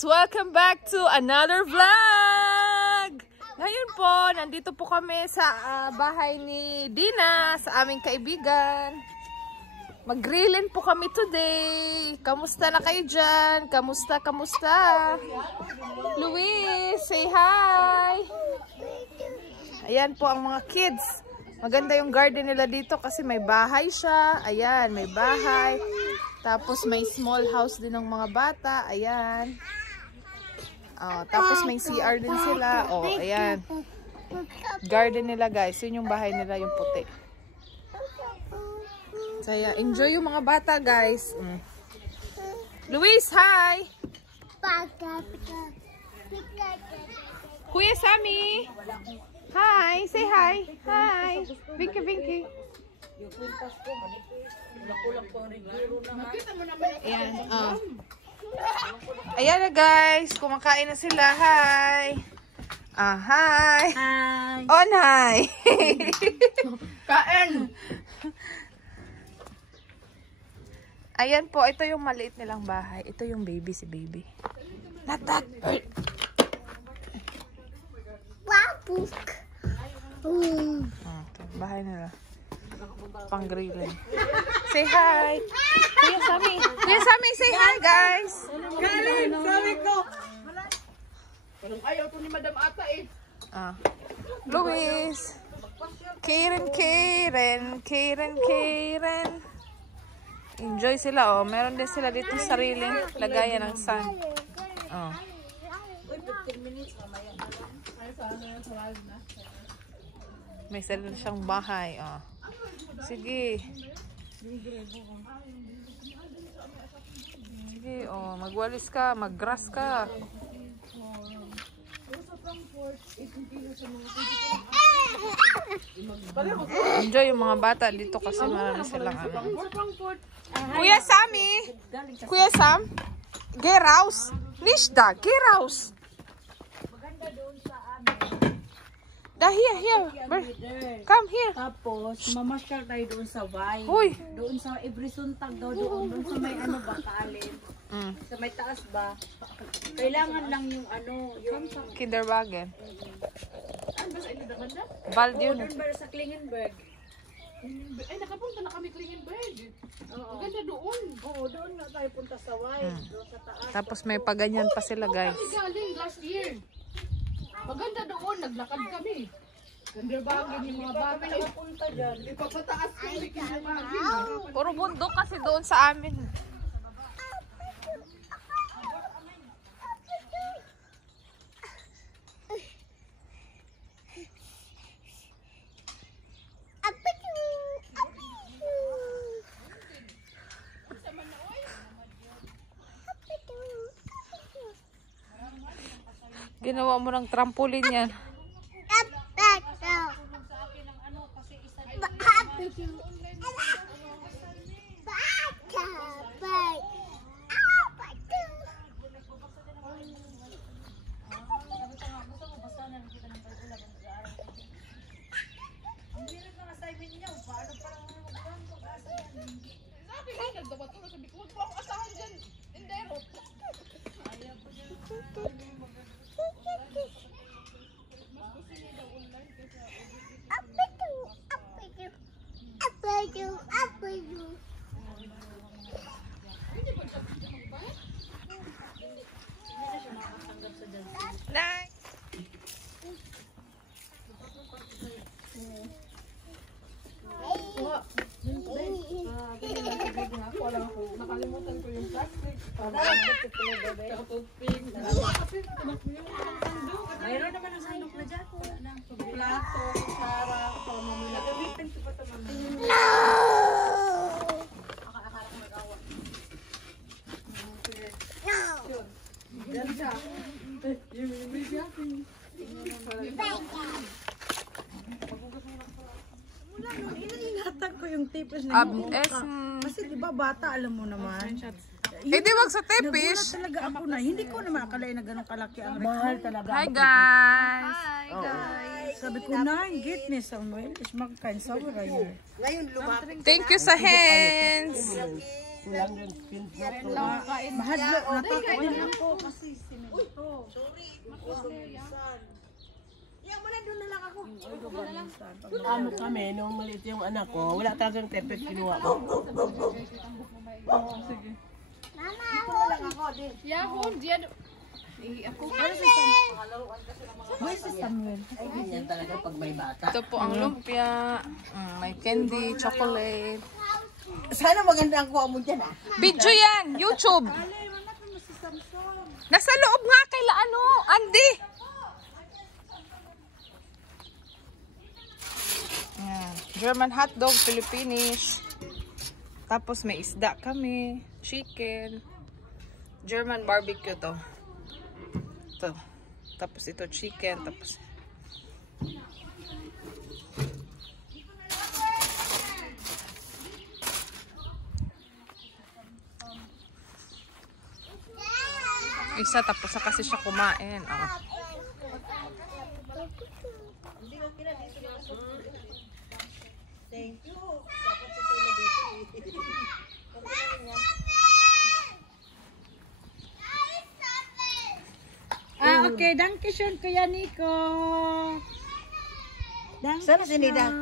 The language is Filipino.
Welcome back to another vlog! Ngayon po, nandito po kami sa bahay ni Dina, sa aming kaibigan. Mag-grillin po kami today. Kamusta na kayo dyan? Kamusta? Luis, say hi! Ayan po ang mga kids. Maganda yung garden nila dito kasi may bahay siya. Ayan, may bahay. Tapos may small house din ng mga bata. Ayan. Oh, tapos may CR din sila. Oh, ayan. Garden nila, guys. Yun yung bahay nila, yung puti. So, yeah, enjoy yung mga bata, guys. Luis, hi! Kuya Sammy! Hi! Say hi! Hi! Vinky, Vinky! Ayan, ayan na guys, kumakain na sila. Hi! Hi! Hi! On hi! Kain! Ayan po, ito yung maliit nilang bahay. Ito yung baby, si baby. Not that bird! Ito, bahay nila. Pang-grilling. Say hi! Kuya Sammy! Kuya Sammy, say hi guys! Galing! Sabi ko! Parang ayaw to ni Madam Ata eh. Luis! Karen! Enjoy sila, oh. Meron din sila dito sariling lagayan ng sun. Oh. May sarili siyang bahay, oh. Sige. Sige, oh. Magwalis ka, maggrass ka. Enjoy yung mga bata dito kasi marami silang ano. Kuya Sammy! Kuya Sam! Geraus! Nishda! Geraus! Here. Come here. Tapos, mamasyal tayo doon sa Vine. Hoy! Doon sa every suntag daw doon sa may ano ba, Kaalin. Sa may taas ba. Kailangan lang yung ano, yung... Kinderwagen. Ano ba sa inyo naman na? Bald Oo, yun. doon ba sa Klingenberg? Ay, nakapunta na kami Klingenberg. Oo. Ganda doon. Oo, doon na tayo punta sa Vine. Doon sa taas. Tapos may paganyan pa sila, guys. Kami galing last year. Maganda doon, naglakad kami. Kinderwagen yung mga bata. Punta dyan. Ipapataas kami Kinderwagen. Puro bundok kasi doon sa amin. Ginawa mo ng trampoline yan. Nice. Nakalimutan ko yung plastic. Mayroon naman ang sandok na dyan. Plato, kutsara, pamamula. Nagamitin ko pa ito naman. Yan siya. Yung shopping. Mula nun, inaingatan ko yung tipis na yung kasi di ba bata, alam mo naman. Di wag sa Nagulat tepish. talaga ako na, hindi ko naman akalain na ganun kalaki ang mahal talaga. Hi guys. Sabi ko na, gitness ang well, is magkain sa wala yun. Thank you sa hands. Kulang yung pinto. Mahadlo, nakakain lang ko kasi simento. Ano kami, nung maliit yung anak ko, wala talagang tepet kinuha ko. Yahoo, diyan. Ay, ganyan talaga pag may bata. Ito po ang lumpia. May candy, chocolate. Sana maganda ang kuha mo dyan ah. Video yan! YouTube! Nasa loob nga kaila ano, Andy! Yan. German hotdog, Filipinish. Tapos may isda kami. Chicken. German barbecue to. Ito. Tapos ito chicken. Tapos isa tapos na kasi siya kumain. Oh. Thank you. Okay, danke schön, Kuya Nico. Danke Sana si Nida.